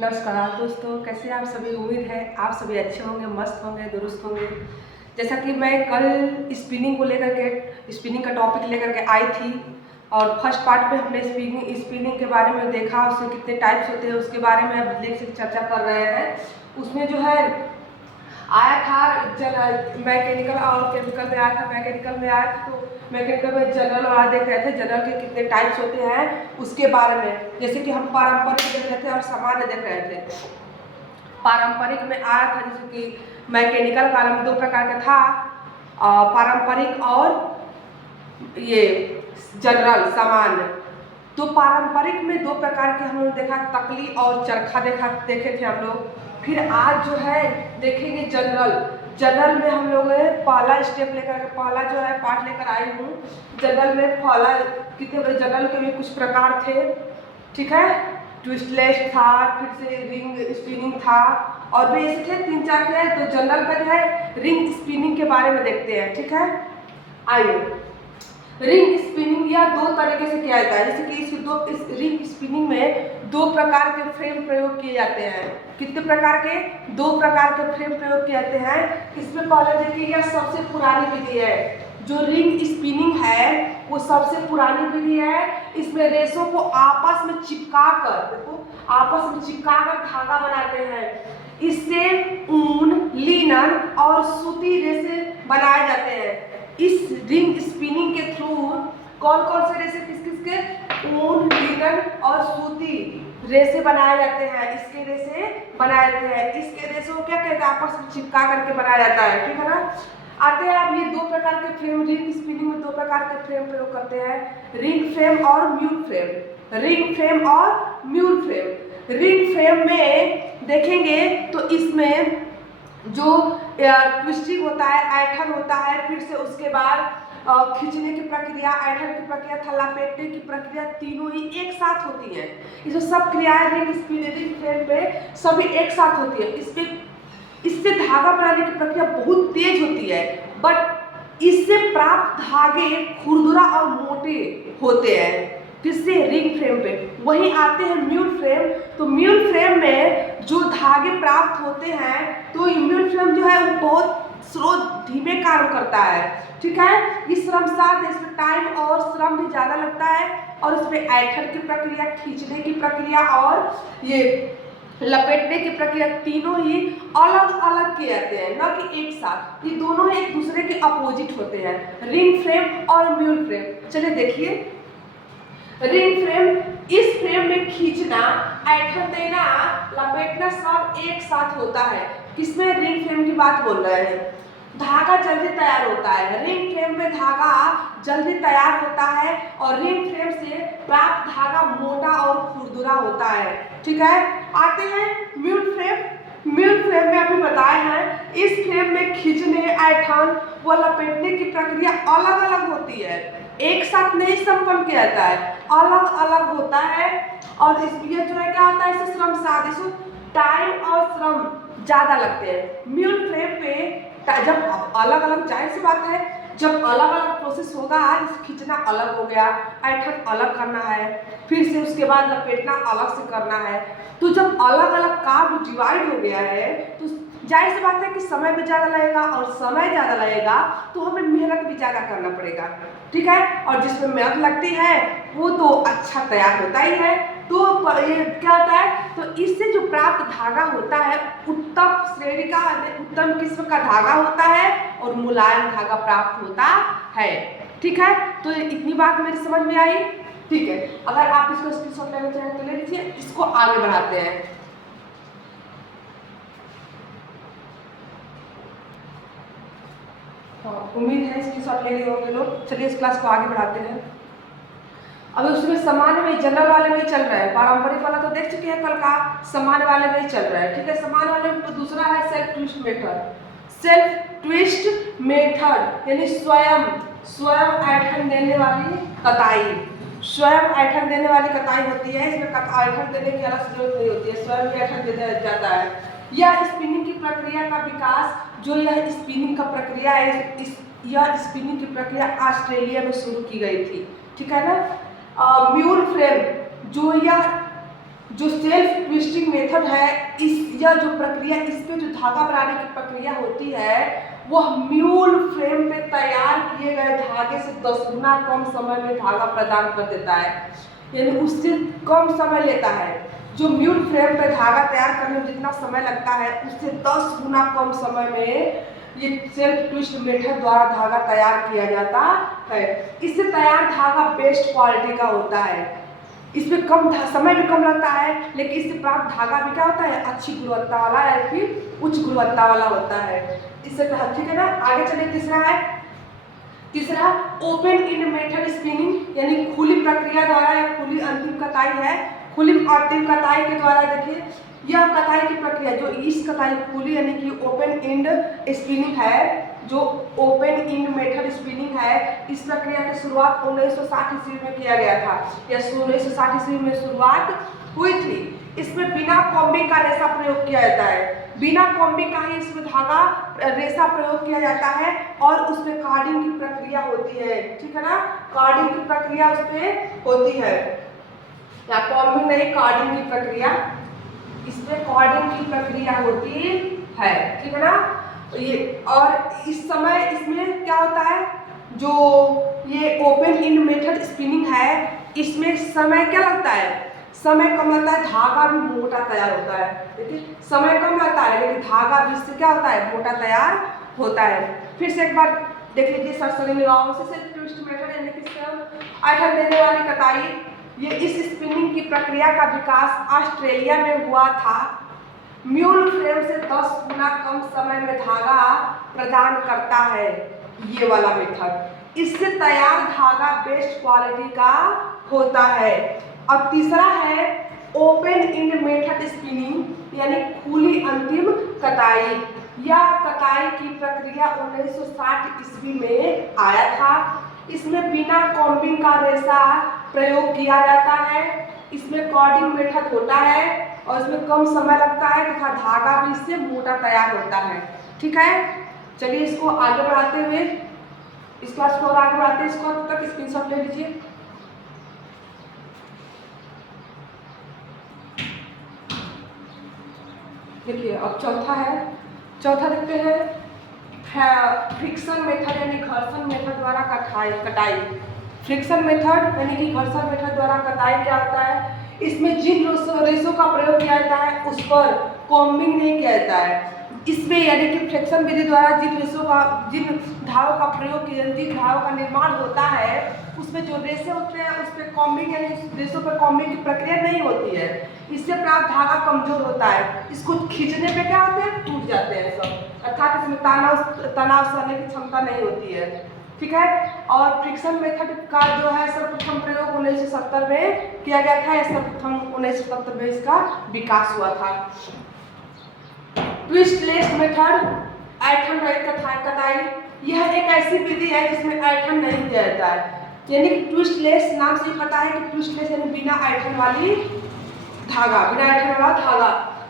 नमस्कार दोस्तों, कैसे आप सभी। उम्मीद है आप सभी अच्छे होंगे, मस्त होंगे, दुरुस्त होंगे। जैसा कि मैं कल स्पिनिंग का टॉपिक लेकर के आई थी और फर्स्ट पार्ट में हमने स्पिनिंग के बारे में देखा, उसके कितने टाइप्स होते हैं उसके बारे में अब लेख से चर्चा कर रहे हैं। उसमें जो है आया था मैकेनिकल और केमिकल में आया था। मैकेनिकल में आया था तो मैकेनिकल में जनरल वाला देख रहे थे, जनरल के कितने टाइप्स होते हैं उसके बारे में। जैसे कि हम पारंपरिक देख रहे थे और सामान्य देख रहे थे। पारंपरिक में आया था जैसे कि मैकेनिकल कॉलम दो प्रकार का था, पारंपरिक और ये जनरल सामान्य। तो पारंपरिक में दो प्रकार के हम लोग देखा, तकली और चरखा देखे थे हम लोग। फिर आज जो है देखेंगे जनरल। जनरल में हम लोग पहला स्टेप लेकर पहला जो है पार्ट लेकर आई हूँ। जनरल में पहला कितने बड़े जनरल के भी कुछ प्रकार थे, ठीक है। ट्विस्टलेस था, फिर से रिंग स्पिनिंग था और भी ऐसे थे 3-4 थे। तो जनरल का जो है रिंग स्पिनिंग के बारे में देखते हैं, ठीक है। आइए, रिंग स्पिनिंग या दो तरीके से किया जाता है। जैसे कि इस रिंग स्पिनिंग में दो प्रकार के फ्रेम प्रयोग किए जाते हैं। कितने प्रकार के? दो प्रकार के फ्रेम प्रयोग किए जाते हैं। इसमें पहले देखिए, यह सबसे पुरानी विधि है। जो रिंग स्पिनिंग है वो सबसे पुरानी विधि है। इसमें रेशों को आपस में चिपका कर, देखो आपस में चिपका कर धागा बनाते हैं। इससे ऊन, लिनन और सूती रेशे बनाए जाते हैं। इस रिंग स्पिनिंग के थ्रू कौन कौन से रेशे किस ऊन, लिनन और सूती रेशे बनाए जाते हैं। इसके रेशे बनाए जाते हैं। इसके रेशे को क्या कहते हैं? आपस में चिपका करके बनाया जाता है, ठीक है ना। आते हैं अब ये दो प्रकार के फ्रेम। रिंग स्पिनिंग में दो प्रकार के फ्रेम प्रयोग करते हैं, रिंग फ्रेम और म्यूल फ्रेम। रिंग फ्रेम और म्यूल फ्रेम। रिंग फ्रेम में देखेंगे तो इसमें जो ट्विस्टिंग होता है, ऐठन होता है, फिर से उसके बाद खींचने की प्रक्रिया, ऐठन की प्रक्रिया, थल्ला पेटने की प्रक्रिया, तीनों ही एक साथ होती है। इसमें सब क्रियाएं रिंग फ्रेम पे सभी एक साथ होती है। इससे धागा बनाने की प्रक्रिया बहुत तेज होती है, बट इससे प्राप्त धागे खुरदुरा और मोटे होते हैं। किससे? रिंग फ्रेम पे। वहीं आते हैं म्यूल फ्रेम। तो म्यूल फ्रेम में जो धागे प्राप्त होते हैं, तो म्यूल फ्रेम जो है वो बहुत स्लो, धीमे काम करता है, ठीक है। ये श्रम साथ है, इसमें टाइम और श्रम भी ज्यादा लगता है और इसमें ऐठन की प्रक्रिया, खींचने की प्रक्रिया और ये लपेटने की प्रक्रिया तीनों ही अलग अलग किए जाते हैं, न कि एक साथ। ये दोनों एक दूसरे के अपोजिट होते हैं, रिंग फ्रेम और म्यूल फ्रेम। चलिए देखिए, रिंग फ्रेम, इस फ्रेम में खींचना, ऐठन देना, लपेटना सब एक साथ होता है। किसमें? रिंग फ्रेम की बात बोल रहे हैं। धागा जल्दी तैयार होता है। रिंग फ्रेम में धागा जल्दी तैयार होता है और रिंग फ्रेम से प्राप्त धागा मोटा और खुरदुरा होता है, ठीक है। आते हैं म्यूल फ्रेम। म्यूल फ्रेम में अभी बताए हैं, इस फ्रेम में खींचने, ऐठन व लपेटने की प्रक्रिया अलग अलग होती है, एक साथ नहीं संपन्न किया जाता है, अलग अलग होता है। और इसमें जो है क्या होता है, इससे श्रम साथ, टाइम और श्रम ज्यादा लगते हैं। म्यूल फ्रेम पे जब अलग अलग, जाहिर सी बात है, जब अलग अलग प्रोसेस होगा, खींचना अलग हो गया, ऐठन अलग करना है, फिर से उसके बाद लपेटना अलग से करना है। तो जब अलग अलग काम डिवाइड हो गया है तो जाहिर सी बात है कि समय भी ज़्यादा लगेगा और समय ज़्यादा लगेगा तो हमें मेहनत भी ज़्यादा करना पड़ेगा, ठीक है। और जिसमें मेहनत लगती है वो तो अच्छा तैयार होता ही है। तो ये क्या होता है, तो इससे जो प्राप्त धागा होता है उत्तम श्रेणी का, उत्तम किस्म का धागा होता है और मुलायम धागा प्राप्त होता है, ठीक है। तो इतनी बात मेरी समझ में आई, ठीक है। अगर आप इसको स्क्रीनशॉट लेना चाहें तो ले लीजिए। इसको आगे बढ़ाते हैं। उम्मीद है स्क्रीनशॉट ले लिए होंगे लोग। चलिए इस क्लास को आगे बढ़ाते हैं। अभी उसमें सामान्य में, जनरल वाले में चल रहा है। पारंपरिक वाला तो देख चुके हैं कल का, सामान्य वाले में चल रहा है, ठीक है। सामान्य वाले में दूसरा है self twist method. Self twist method यानी स्वयं ऐठन देने वाली कताई। स्वयं ऐठन देने वाली कताई होती है। इसमें ऐठन देने की अलग जरूरत नहीं होती है, स्वयं ही ऐठन दे जाता है। यह स्पिनिंग की प्रक्रिया का विकास, जो यह स्पिनिंग का प्रक्रिया है, यह स्पिनिंग की प्रक्रिया ऑस्ट्रेलिया में शुरू की गई थी, ठीक है ना। म्यूल फ्रेम, जो सेल्फ ट्विस्टिंग मेथड है, यह जो प्रक्रिया, इस पे जो धागा बनाने की प्रक्रिया होती है वह म्यूल फ्रेम पे तैयार किए गए धागे से 10 गुना कम समय में धागा प्रदान कर देता है, यानी उससे कम समय लेता है। जो म्यूल फ्रेम पे धागा तैयार करने में जितना समय लगता है उससे 10 गुना कम समय में ये सेल्फ ट्विस्ट मेथड द्वारा धागा तैयार किया जाता है। इससे तैयार धागा बेस्ट क्वालिटी का होता है, इसमें कम समय भी कम लगता है, लेकिन इससे प्राप्त धागा भी क्या होता है, अच्छी गुणवत्ता वाला या फिर उच्च गुणवत्ता वाला होता है। इससे ठीक है ना। आगे चलिए, तीसरा ओपन इन मेथड स्पिनिंग, यानी खुली प्रक्रिया द्वारा या खुली अंतिम कताई है। खुली अंतिम कताई के द्वारा देखिए, यह कताई की प्रक्रिया जो इस कताई खुली यानी कि ओपन एंड स्पिनिंग है, जो ओपन इन मेथड स्पिनिंग है, इस प्रक्रिया की शुरुआत 1960 ईस्वी में किया गया था, या 1960 ईस्वी में शुरुआत हुई थी। इसमें बिना कॉम्बिंग का रेशा प्रयोग किया जाता है, बिना कॉम्बिंग का ही इसमें धागा रेशा प्रयोग किया जाता है, और उसमें कार्डिंग की प्रक्रिया होती है, ठीक है ना। कार्डिंग की प्रक्रिया उसमें होती है, या कॉम्बिंग नहीं, कार्डिंग की प्रक्रिया, इसमें कार्डिंग की प्रक्रिया होती है, ठीक है ना। ये और इस समय इसमें क्या होता है, जो ये ओपन इन मेथड स्पिनिंग है, इसमें समय क्या लगता है, समय कम लगता है, धागा भी मोटा तैयार होता है। देखिए समय कम लगता है लेकिन धागा भी इससे क्या होता है, मोटा तैयार होता है। फिर से एक बार देख लीजिए, सरसरी निगाहों से ट्विस्ट मेथड यानी कि ऐठन देने वाली कताई, ये इस स्पिनिंग की प्रक्रिया का विकास ऑस्ट्रेलिया में हुआ था। म्यूल फ्रेम से 10 गुना कम समय में धागा प्रदान करता है ये वाला मेथड, इससे तैयार धागा बेस्ट क्वालिटी का होता है। अब तीसरा है ओपन इंड मेथड स्पिनिंग, यानी खुली अंतिम कताई। यह कताई की प्रक्रिया 1960 ईस्वी में आया था। इसमें बिना कॉम्बिंग का रेशा प्रयोग किया जाता है, इसमें कॉर्डिंग मेथड होता है और इसमें कम समय लगता है तथा धागा भी इससे मोटा तैयार होता है, ठीक है। चलिए इसको आगे बढ़ाते हुए, इस क्लास को और आगे बढ़ाते हैं, इसको तब तक स्क्रीनशॉट ले लीजिए। देखिए अब चौथा देखते हैं, फ्रिक्शन मेथड यानी घर्षण मेथड द्वारा कटाई। फ्रिक्शन मेथड यानी कि घर्षण मेथड द्वारा कटाई क्या होता है, इसमें जिन रेशों का प्रयोग किया जाता है उस पर कॉम्बिंग नहीं किया जाता है। इसमें यानी कि फ्रिक्शन विधि द्वारा जिन धागों का प्रयोग किया, जिन धागों का निर्माण होता है उसमें जो रेशे होते हैं उस पर कॉम्बिंग यानी रेशों पर कॉम्बिंग की प्रक्रिया नहीं होती है, इससे प्राप्त धागा कमजोर होता है, इसको खींचने पे क्या होते हैं, टूट जाते हैं सब, अर्थात इसमें तनाव सहने की क्षमता नहीं होती है, ठीक है। और फ्रिक्शन मेथड का जो है सर्वप्रथम प्रयोग 1970 में किया गया था, सर्वप्रथम 1970 में इसका विकास हुआ था। ट्विस्टलेस मेथड, ऐठन रहित कताई, यह एक ऐसी विधि है जिसमें ऐठन नहीं दिया जाता है, यानी कि ट्विस्टलेस नाम से ही पता है कि ट्विस्टलेस यानी बिना ऐठन वाली धागा, बिना ऐठन वाला धागा,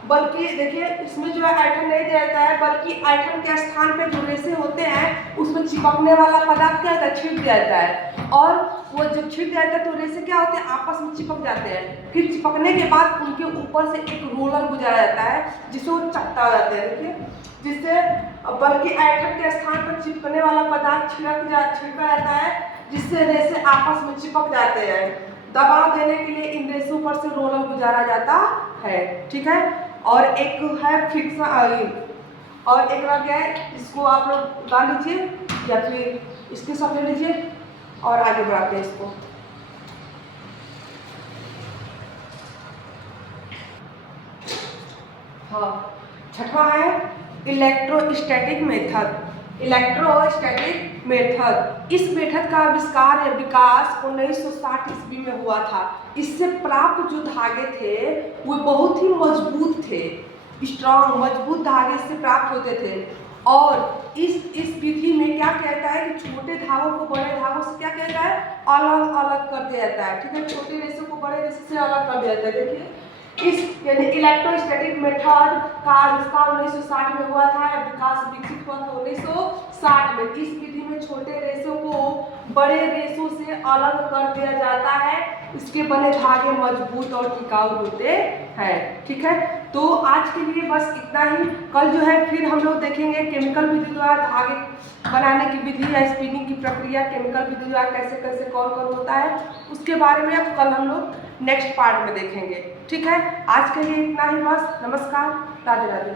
बल्कि देखिए इसमें जो है ऐठन नहीं दिया जाता है, बल्कि ऐठन के स्थान पे जो रेशे होते हैं उसमें चिपकने वाला पदार्थ क्या होता है, छिड़क दिया जाता है, और वो जब छिड़क दिया जाता है तो रेशे क्या होते हैं, आपस में चिपक जाते हैं। फिर चिपकने के बाद उनके ऊपर से एक रोलर गुजारा जाता है जिससे वो चपटा हो जाते हैं, देखिए, जिससे बल्कि ऐठन के स्थान पर चिपकने वाला पदार्थ छिड़का जाता है जिससे रेशे आपस में चिपक जाते हैं। दबाव देने के लिए इन रेशों पर से रोलर गुजारा जाता है, ठीक है। और एक है फिक्स, और एक रह गया है, इसको आप लोग डाल लीजिए या फिर इसके साथ ले लीजिए और आगे बढ़ाते हैं इसको। हाँ, छठवां है इलेक्ट्रोस्टैटिक मेथड। इलेक्ट्रोस्टैटिक मेथड, इस मेथड का आविष्कार या विकास 1960 ईस्वी में हुआ था। इससे प्राप्त जो धागे थे वो बहुत ही मजबूत थे, स्ट्रॉन्ग मजबूत धागे से प्राप्त होते थे, और इस विधि में क्या कहता है कि छोटे धागों को बड़े धागों से क्या कहता है, अलग अलग कर दिया जाता है, ठीक है। छोटे रेशे को बड़े रेशे से अलग कर दिया जाता है। देखिए इस यानी इलेक्ट्रोस्टैटिक मेथड का आविष्कार 1960 में हुआ था, विकास विकसित हुआ था 1960 में। इस विधि में छोटे रेशों को बड़े रेशों से अलग कर दिया जाता है, इसके बने धागे मजबूत और टिकाऊ होते हैं। ठीक है, तो आज के लिए बस इतना ही। कल जो है फिर हम लोग देखेंगे केमिकल विधि द्वारा धागे बनाने की विधि या स्पिनिंग की प्रक्रिया, केमिकल विधि द्वारा कैसे कैसे कौन कौन होता है, उसके बारे में अब कल हम लोग नेक्स्ट पार्ट में देखेंगे। ठीक है, आज के लिए इतना ही बस। नमस्कार, राधे राधे।